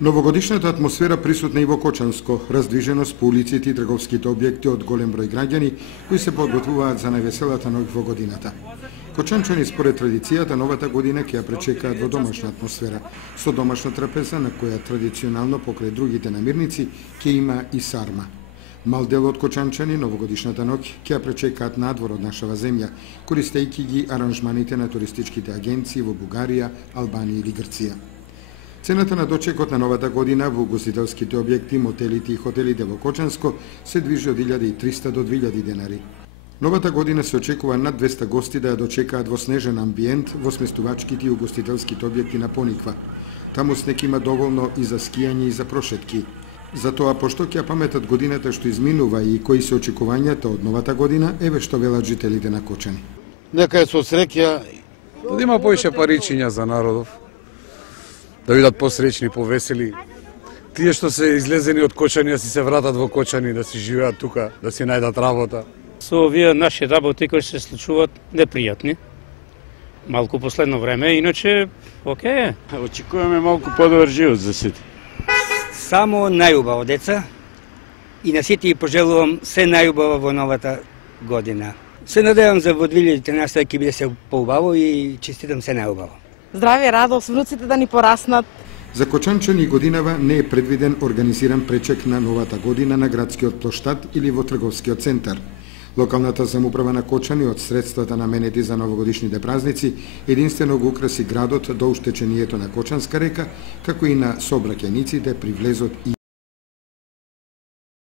Новогодишната атмосфера присутна и во Кочанско, раздвиженост по улиците и трговските објекти од голем број граѓани кои се подготвуваат за највеселата ноќ во годината. Кочанчани според традицијата новата година ќе ја пречекаат во домашна атмосфера, со домашна трапеза на која традиционално покрај другите намирници ќе има и сарма. Мал дел од кочанчани новогодишната ноќ ќе ја пречекаат надвор од нашава земја, користејќи ги аранжманите на туристичките агенции во Бугарија, Албанија или Грција. Цената на дочекот на новата година во угостителските објекти, мотелите и хотелите во Кочанско се движи од 1300 до 2000 денари. Новата година се очекува над 200 гости да ја дочекаат во снежен амбиент во сместувачките и угостителските објекти на Пониква. Таму снег има доволно и за скијање и за прошетки. Затоа, пошто ќе ја паметат годината што изминува и кои се очекувањата од новата година, еве што велат жителите на Кочани. Нека е со среќа, да има поише паричиња за народов, да бидат посречни, повесели. Тие што се излезени од Кочани, да си се вратат во Кочани, да си живеат тука, да си најдат работа. Со овие наши работи кои се случуваат непријатни. Малку последно време, иначе окей. Очекуваме малку подобар живот за сите. Само најубаво, деца, и на сите и пожелувам се најубаво во новата година. Се надевам за во 2013 ќе биде се поубаво и честитам се најубаво. Здравје, радост, внуците да ни пораснат. За кочанчани годинава не е предвиден организиран пречек на новата година на градскиот плоштад или во трговскиот центар. Локалната самоуправа на Кочани од средствата наменети за новогодишните празници единствено го украси градот до уштечението на Кочанска река, како и на сообраќајниците при влезот и